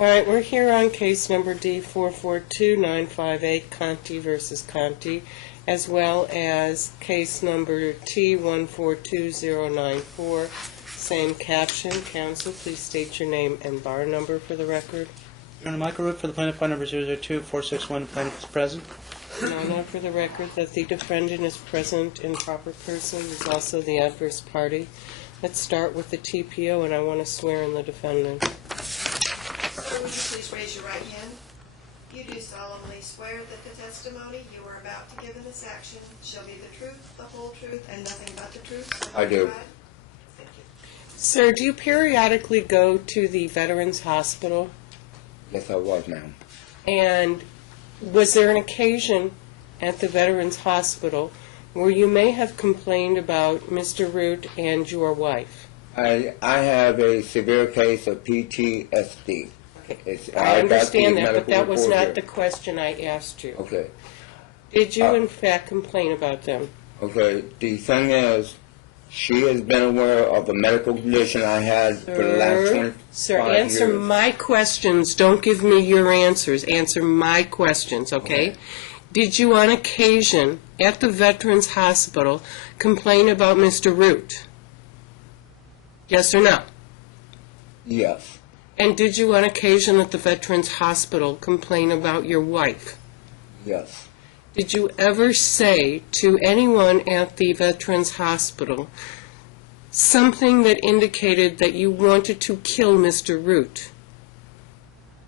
All right, we're here on case number D442958, Conte versus Conte, as well as case number T142094. Same caption. Counsel, please state your name and bar number for the record. Your Honor, Michael Root for the plaintiff, bar number 002461. Plaintiff is present. Now note for the record that the defendant is present in proper person, is also the adverse party. Let's start with the TPO, and I want to swear in the defendant. Sir, would you please raise your right hand? You do solemnly swear that the testimony you are about to give in this action shall be the truth, the whole truth, and nothing but the truth? So I do. Thank you. Sir, do you periodically go to the Veterans Hospital? Yes, I was, ma'am. And was there an occasion at the Veterans Hospital where you may have complained about Mr. Root and your wife? I have a severe case of PTSD. Okay. I understand that, but that was not the here. question I asked you. Okay. Did you, in fact, complain about them? Okay. The thing is, she has been aware of the medical condition I had for the last 25 Sir, years. answer my questions. Don't give me your answers. Answer my questions, okay? Did you, on occasion, at the Veterans Hospital, complain about Mr. Root? Yes or no? Yes. And did you, on occasion, at the Veterans Hospital, complain about your wife? Yes. Did you ever say to anyone at the Veterans Hospital something that indicated that you wanted to kill Mr. Root?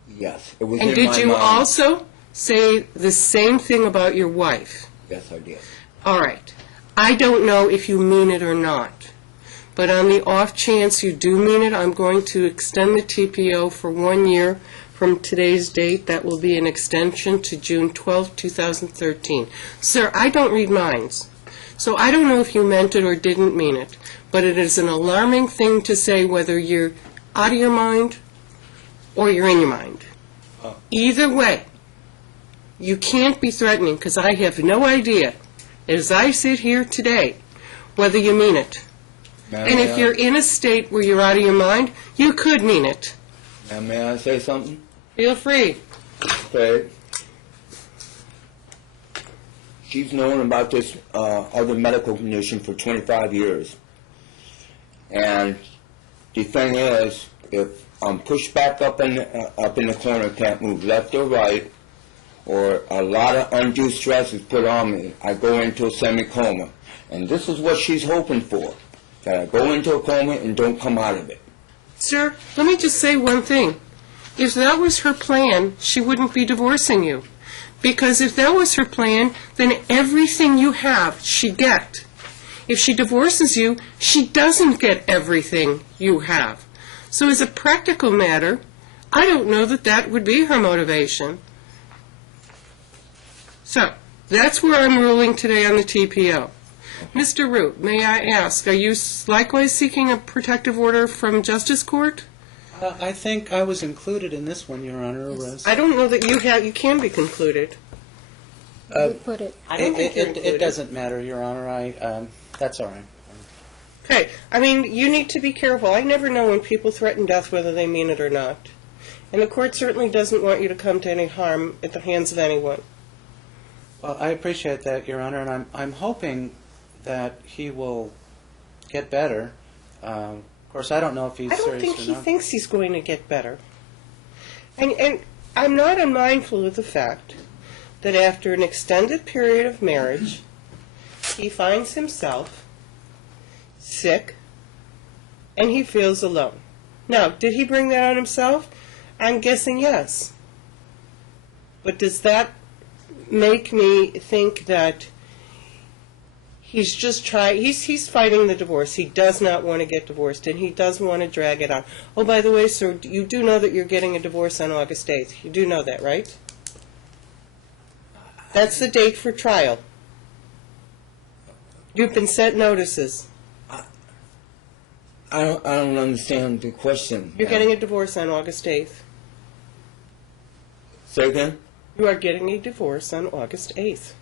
Yes. It was And in did my you mind. also say the same thing about your wife? Yes, I did. All right. I don't know if you mean it or not, but on the off chance you do mean it, I'm going to extend the TPO for 1 year from today's date. That will be an extension to June 12, 2013. Sir, I don't read minds, so I don't know if you meant it or didn't mean it, but it is an alarming thing to say whether you're out of your mind or you're in your mind. Either way, you can't be threatening, because I have no idea, as I sit here today, whether you mean it. And if you're in a state where you're out of your mind, you could mean it. Now, may I say something? Feel free. Okay. She's known about this other medical condition for 25 years. And the thing is, if I'm pushed back up in the corner, can't move left or right, or a lot of undue stress is put on me, I go into a semi-coma. And this is what she's hoping for, that I go into a coma and don't come out of it. Sir, let me just say one thing. If that was her plan, she wouldn't be divorcing you. Because if that was her plan, then everything you have, she'd get. If she divorces you, she doesn't get everything you have. So as a practical matter, I don't know that that would be her motivation. So, that's where I'm ruling today on the TPO. Mr. Root, may I ask, are you likewise seeking a protective order from Justice Court? I think I was included in this one, Your Honor. I don't know that you can be concluded. Put it. I don't think you're included. It doesn't matter, Your Honor. That's all right. Okay, I mean, you need to be careful. I never know when people threaten death whether they mean it or not. And the court certainly doesn't want you to come to any harm at the hands of anyone. Well, I appreciate that, Your Honor, and I'm hoping that he will get better. Of course, I don't know if he's I don't serious think or he not. thinks he's going to get better. And I'm not unmindful of the fact that after an extended period of marriage, he finds himself sick and he feels alone. Now, did he bring that on himself? I'm guessing yes. But does that make me think that he's just he's fighting the divorce. He does not want to get divorced, and he does want to drag it on. Oh, by the way, sir, you do know that you're getting a divorce on August 8th. You do know that, right? That's the date for trial. You've been sent notices. I don't understand the question. You're getting a divorce on August 8th. Say again? You are getting a divorce on August 8th.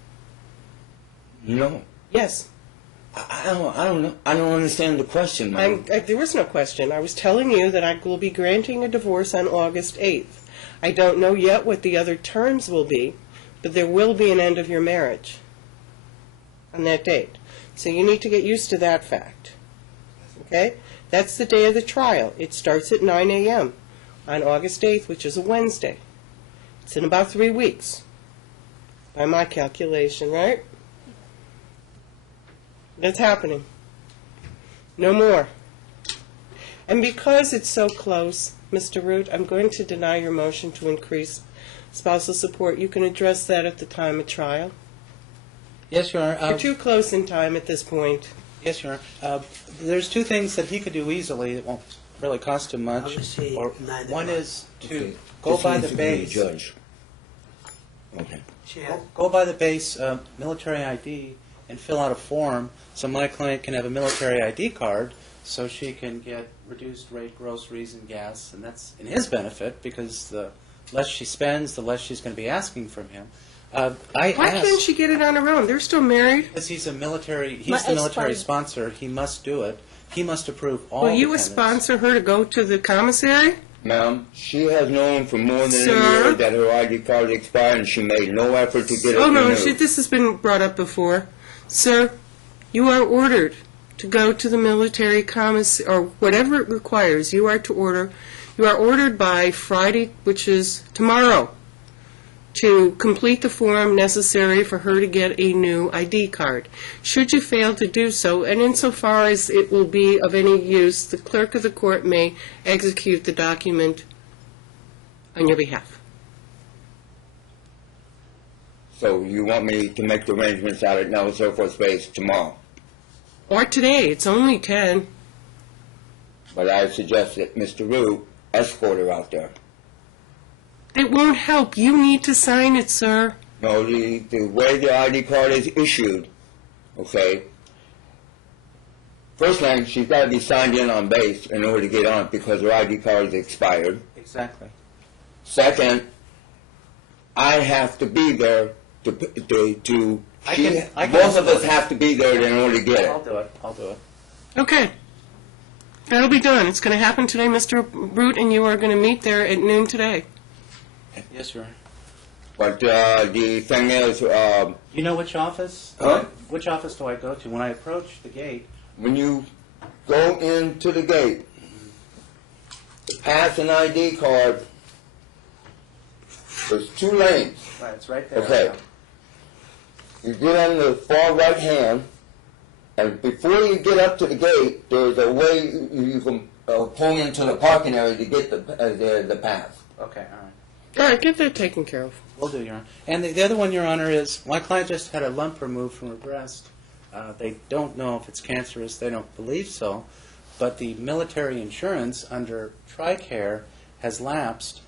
No. Yes. I don't know. I don't understand the question, ma'am. There was no question. I was telling you that I will be granting a divorce on August 8th. I don't know yet what the other terms will be, but there will be an end of your marriage on that date. So you need to get used to that fact. Okay? That's the day of the trial. It starts at 9 a.m. on August 8th, which is a Wednesday. It's in about 3 weeks, by my calculation, right? That's happening. No more. And because it's so close, Mr. Root, I'm going to deny your motion to increase spousal support. You can address that at the time of trial. Yes, Your Honor. You're too close in time at this point. Yes, Your Honor. There's two things that he could do easily that won't really cost him much. Obviously, neither One one. is to Okay. go This by needs the to be a base. judge. Okay. Go by the base military ID and fill out a form so my client can have a military ID card so she can get reduced rate groceries and gas, and that's in his benefit because the less she spends, the less she's going to be asking from him. Why can't she get it on her own? They're still married. Because he's the military It's fine. sponsor, he must do it. He must approve all Will you dependents. sponsor her to go to the commissary? Ma'am, she has known for more than Sir? a year that her ID card expired, and she made no effort to get it Oh, no, renewed. this has been brought up before. Sir, you are ordered to go to the military commissary, or whatever it requires. You are ordered by Friday, which is tomorrow, to complete the form necessary for her to get a new ID card. Should you fail to do so, and insofar as it will be of any use, the clerk of the court may execute the document on your behalf. So you want me to make the arrangements out at Nellis Air Force Base tomorrow? Or today, it's only 10. But I suggest that Mr. Root escort her out there. It won't help. You need to sign it, sir. No, the way the ID card is issued, okay, first thing, she's got to be signed in on base in order to get on it because her ID card is expired. Exactly. Second, I have to be there to both of us have to be there in order to get I'll it. do it. I'll do it. Okay. That'll be done. It's going to happen today, Mr. Root, and you are going to meet there at noon today. Yes, sir. But the thing is, You know which office? Huh? Which office do I go to? When I approach the gate, when you go into the gate, to pass an ID card, there's 2 lanes. right, it's right there. Okay. You get on the far right hand, and before you get up to the gate, there's a way you can pull into the parking area to get the pass. Okay, all right. All right, get that taken care of. Will do, Your Honor. And the other one, Your Honor, is my client just had a lump removed from her breast. They don't know if it's cancerous. They don't believe so. But the military insurance under TRICARE has lapsed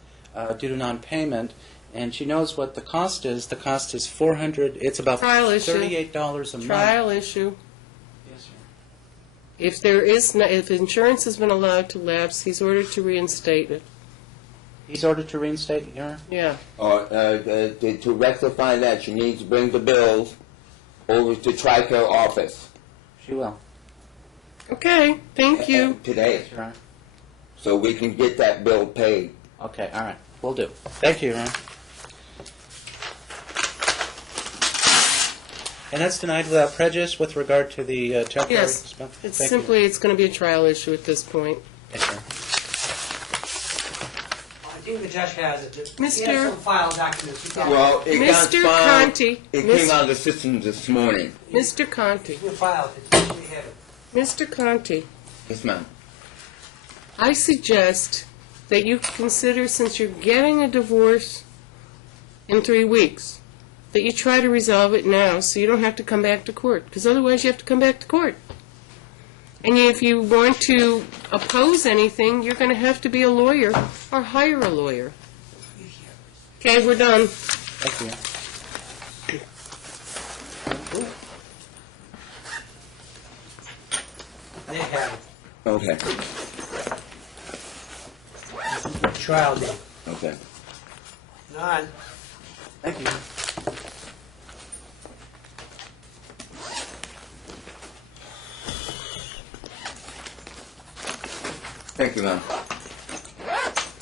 due to non-payment, and she knows what the cost is. The cost is $400. It's about Trial issue. $38 a month. Trial issue. Yes, sir. If insurance has been allowed to lapse, he's ordered to reinstate it. He's ordered to reinstate it, Your Honor? Yeah. To rectify that, she needs to bring the bills over to TRICARE office She will. Okay, thank you. today, Yes, Your Honor. so we can get that bill paid. Okay, all right. Will do. Thank you, Your Honor. And that's denied without prejudice with regard to the temporary Yes, suspension? it's Thank you. simply, it's going to be a trial issue at this point. Yes, sir. I think the judge has it. He Mr. has some file documents. He's got Well, it got Mr. filed. Conte, It Miss- came out of the system this morning. Mr. Conte, it. Your file. We have it. Mr. Conte, Yes, ma'am. I suggest that you consider, since you're getting a divorce in 3 weeks, that you try to resolve it now so you don't have to come back to court, because otherwise you have to come back to court. And if you want to oppose anything, you're going to have to be a lawyer or hire a lawyer. Okay, we're done. Thank you. They have it. Okay. This is the trial date. Okay. Not. Thank you. Thank you, ma'am.